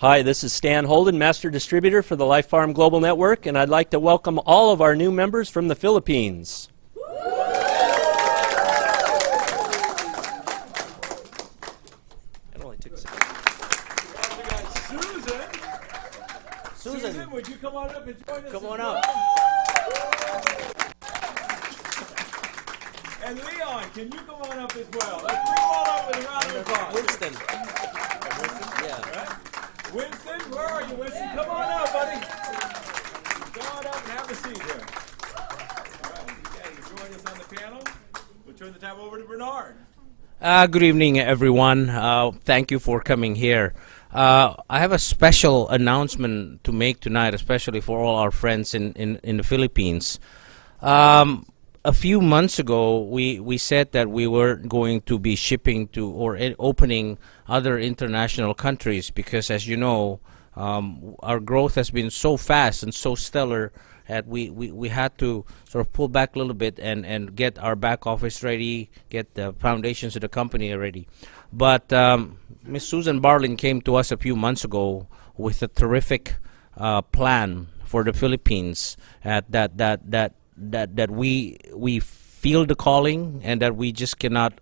Hi, this is Stan Holden, Master Distributor for the LifePham Global Network, and I'd like to welcome all of our new members from the Philippines. It only took a second. Susan, would you come on up and join us? Come on up. And Leon, can you come on up as well? Let's bring them all up with a round of applause. Winston. Yeah. Right? Winston, where are you, Winston? Come on up, buddy. Come on up and have a seat here. All right, you guys join us on the panel. We'll turn the time over to Bernard. Good evening, everyone. Thank you for coming here. I have a special announcement to make tonight, especially for all our friends in the Philippines. A few months ago, we said that we were going to be shipping to or opening other international countries because, as you know, our growth has been so fast and so stellar that we had to sort of pull back a little bit and get our back office ready, get the foundations of the company ready. But Ms. Susan Barlin came to us a few months ago with a terrific plan for the Philippines that we feel the calling and that we just cannot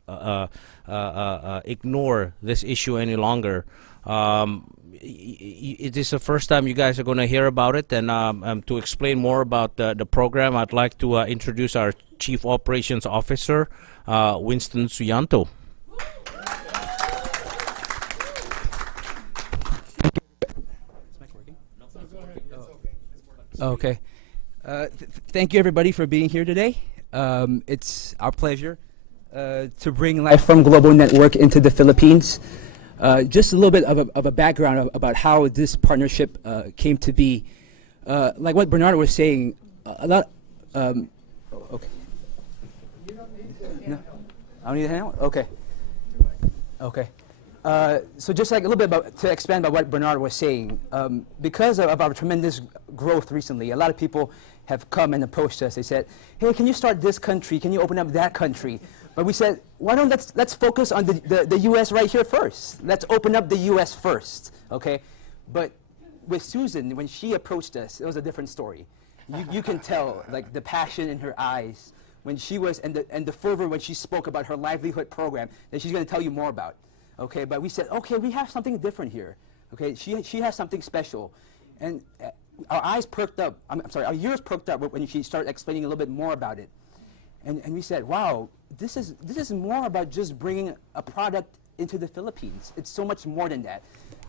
ignore this issue any longer. It is the first time you guys are going to hear about it, and to explain more about the program, I'd like to introduce our Chief Operations Officer, Winston Suyanto. Okay. Thank you, everybody, for being here today. It's our pleasure to bring LifePham Global Network into the Philippines. Just a little bit of a background about how this partnership came to be. Like what Bernard was saying, a lot. Okay. No, I don't need a handout. Okay. Okay. So just like a little bit to expand about what Bernard was saying, because of our tremendous growth recently, a lot of people have come and approached us. They said, "Hey, can you start this country? Can you open up that country?" But we said, "Why don't let's focus on the U.S. right here first. Let's open up the U.S. first, okay?" But with Susan, when she approached us, it was a different story. You can tell like the passion in her eyes when she was and the fervor when she spoke about her livelihood program that she's going to tell you more about. Okay, but we said, okay, we have something different here. Okay, she has something special, and our eyes perked up. I'm sorry, our ears perked up when she started explaining a little bit more about it, and we said, wow, this is more about just bringing a product into the Philippines. It's so much more than that.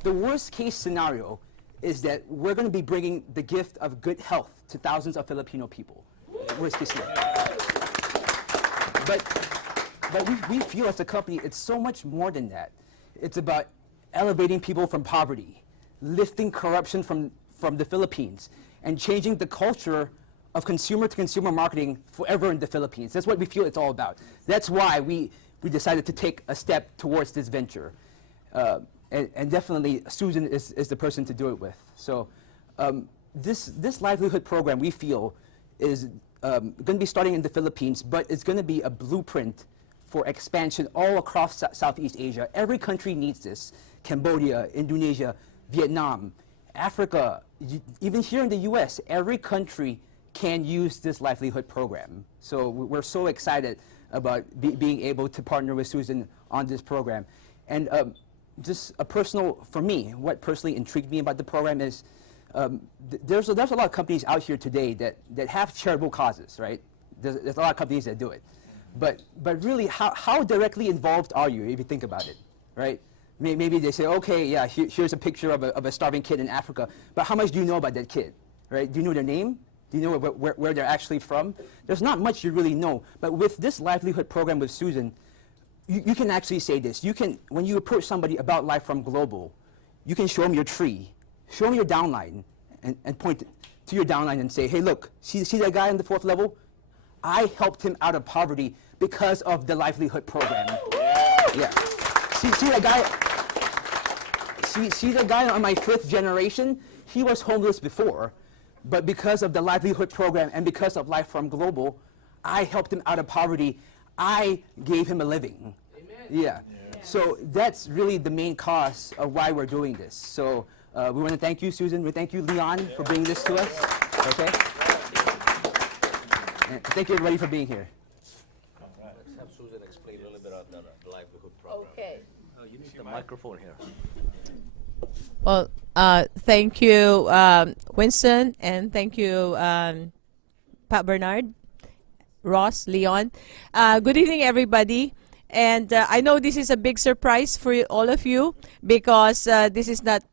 The worst case scenario is that we're going to be bringing the gift of good health to thousands of Filipino people. Worst case scenario. But we feel as a company, it's so much more than that. It's about elevating people from poverty, lifting corruption from the Philippines, and changing the culture of consumer-to-consumer marketing forever in the Philippines. That's what we feel it's all about. That's why we decided to take a step towards this venture. And definitely, Susan is the person to do it with. So this livelihood program, we feel, is going to be starting in the Philippines, but it's going to be a blueprint for expansion all across Southeast Asia. Every country needs this. Cambodia, Indonesia, Vietnam, Africa, even here in the US, every country can use this livelihood program. So we're so excited about being able to partner with Susan on this program. And just a personal, for me, what personally intrigued me about the program is there's a lot of companies out here today that have charitable causes, right? There's a lot of companies that do it. But really, how directly involved are you if you think about it, right? Maybe they say, okay, yeah, here's a picture of a starving kid in Africa, but how much do you know about that kid, right? Do you know their name? Do you know where they're actually from? There's not much you really know. But with this livelihood program with Susan, you can actually say this. You can, when you approach somebody about LifePham Global, you can show them your tree, show them your downline, and point to your downline and say, hey, look, see that guy on the 4th level? I helped him out of poverty because of the livelihood program. Yeah. See that guy? See that guy on my 5th generation? He was homeless before, but because of the livelihood program and because of LifePham Global, I helped him out of poverty. I gave him a living. Amen. Yeah. So that's really the main cause of why we're doing this. So We want to thank you, Susan. We thank you, Leon, for bringing this to us. Okay. And thank you, everybody, for being here. Let's have Susan explain a little bit about the livelihood program. Okay. You need the microphone here. Well, thank you, Winston, and thank you, Pat Bernard, Ross, Leon. Good evening, everybody. And I know this is a big surprise for all of you because this is not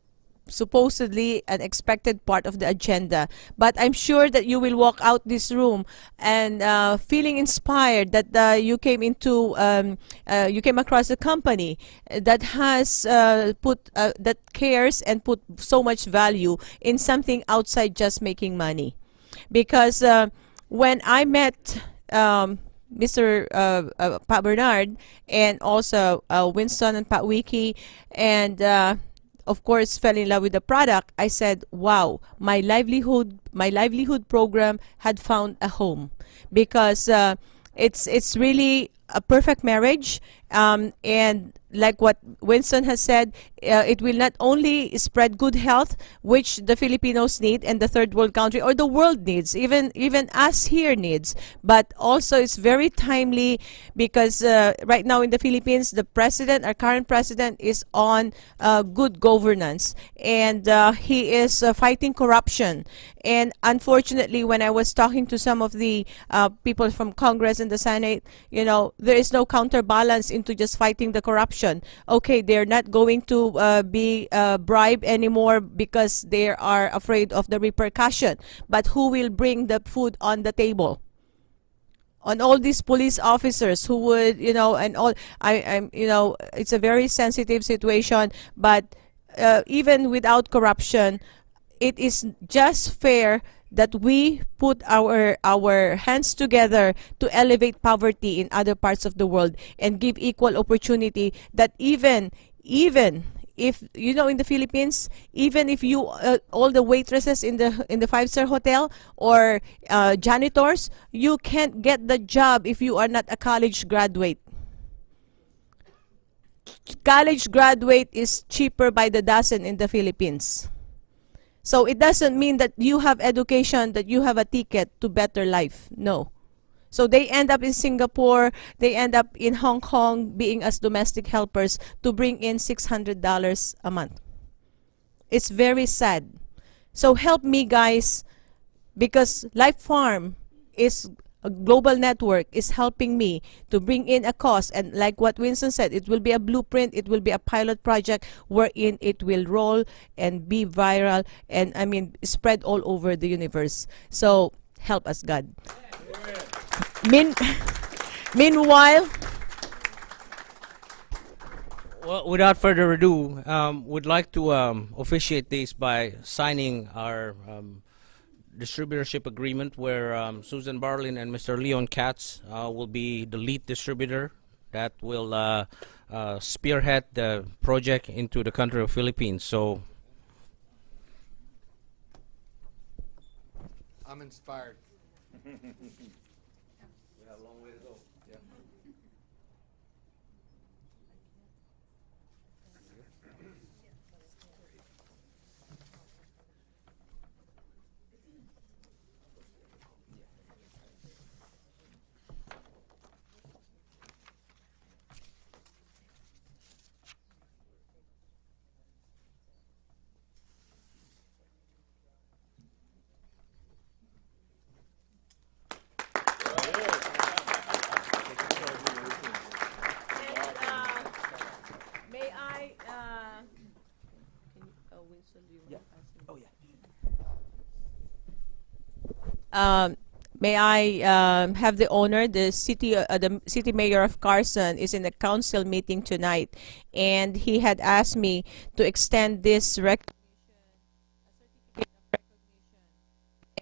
supposedly an expected part of the agenda, but I'm sure that you will walk out this room and feeling inspired that you came across a company that has that cares and put so much value in something outside just making money. Because when I met Mr. Pat Bernard and also Winston and Pat Wiki and of course fell in love with the product, I said, wow, my livelihood program had found a home, because it's really a perfect marriage, and like what Winston has said, it will not only spread good health, which the Filipinos need and the third world country or the world needs, even us here needs, but also it's very timely because right now in the Philippines, the president, our current president, is on good governance, and he is fighting corruption. And unfortunately, when I was talking to some of the people from Congress and the Senate, you know, there is no counterbalance into just fighting the corruption. Okay, they're not going to be bribed anymore because they are afraid of the repercussion. But who will bring the food on the table? On all these police officers who would, you know, and all, I'm, you know, it's a very sensitive situation. But even without corruption, it is just fair that we put our hands together to elevate poverty in other parts of the world and give equal opportunity, that even if, you know, in the Philippines, even if you all the waitresses in the five-star hotel or janitors, you can't get the job if you are not a college graduate. College graduate is cheaper by the dozen in the Philippines. So it doesn't mean that you have education, that you have a ticket to better life. No. So they end up in Singapore, they end up in Hong Kong being as domestic helpers to bring in $600 a month. It's very sad. So help me, guys, because LifePham is a global network, is helping me to bring in a cost, and like what Winston said, it will be a blueprint, it will be a pilot project wherein it will roll and be viral and, I mean, spread all over the universe. So help us, God. Meanwhile, Well, without further ado, we'd like to officiate this by signing our distributorship agreement, where Susan Barlin and Mr. Leon Katz will be the lead distributor that will spearhead the project into the country of Philippines. So I'm inspired. we have a long way to go. Yeah. may I, may I have the honor, the city mayor of Carson is in a council meeting tonight, and he had asked me to extend this recognition,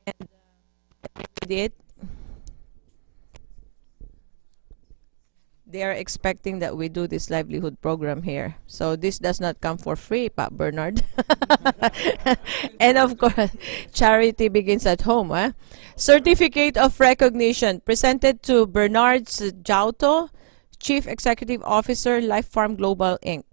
and I did. They are expecting that we do this livelihood program here. So this does not come for free, Pat Bernard. And of course, charity begins at home. Eh? Certificate of recognition presented to Bernard Jauto, Chief Executive Officer, LifePham Global Inc.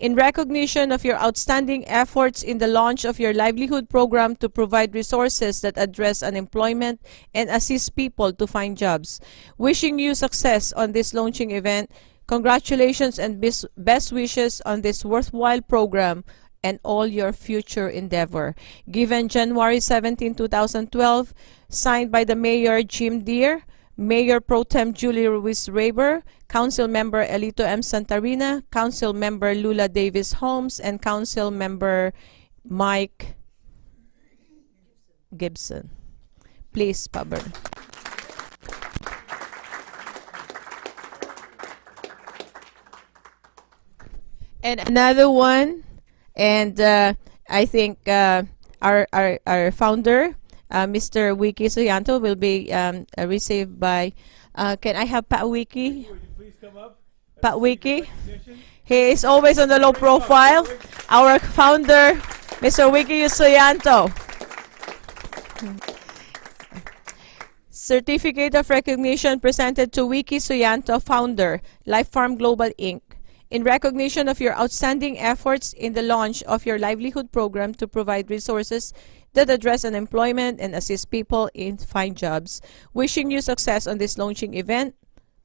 In recognition of your outstanding efforts in the launch of your livelihood program to provide resources that address unemployment and assist people to find jobs. Wishing you success on this launching event. Congratulations and best wishes on this worthwhile program and all your future endeavor. Given January 17, 2012, signed by the Mayor Jim Deere, Mayor Pro Tem Julie Ruiz Raber, Council Member Elito M. Santarina, Council Member Lula Davis Holmes, and Council Member Mike Gibson. Please, Paber. And another one, and I think our founder, Mr. Wiki Suyanto, will be received by, can I have Pat Wiki? Pat Wiki. He is always on the low profile. Our founder, Mr. Wiki Suyanto. Certificate of recognition presented to Wiki Suyanto, founder, LifePham Global Inc. In recognition of your outstanding efforts in the launch of your livelihood program to provide resources that address unemployment and assist people in find jobs. Wishing you success on this launching event.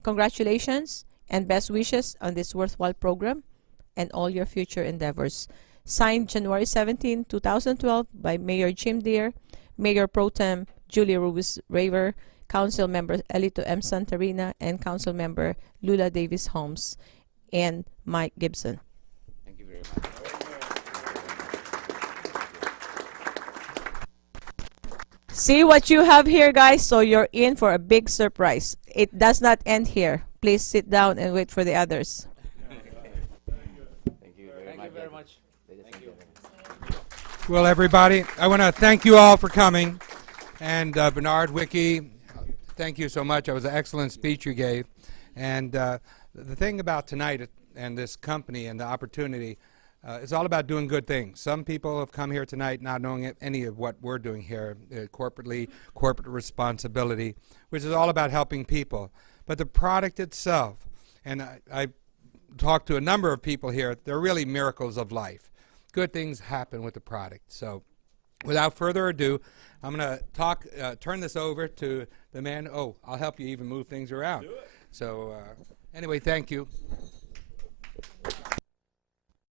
Congratulations and best wishes on this worthwhile program and all your future endeavors. Signed January 17, 2012 by Mayor Jim Deere, Mayor Pro Tem Julie Ruiz Raver, Council Member Elito M. Santarina, and Council Member Lula Davis Holmes and Mike Gibson. Thank you very much. See what you have here, guys, so you're in for a big surprise. It does not end here. Please sit down and wait for the others. Thank you very much. Thank you. Well, everybody, I want to thank you all for coming. And Bernard, Wiki, thank you so much. That was an excellent speech you gave. And the thing about tonight and this company and the opportunity, it's all about doing good things. Some people have come here tonight not knowing any of what we're doing here, corporately, corporate responsibility, which is all about helping people. But the product itself, and I talked to a number of people here, they're really miracles of life. Good things happen with the product. So without further ado, I'm going to turn this over to the man. Oh, I'll help you even move things around. So anyway, thank you.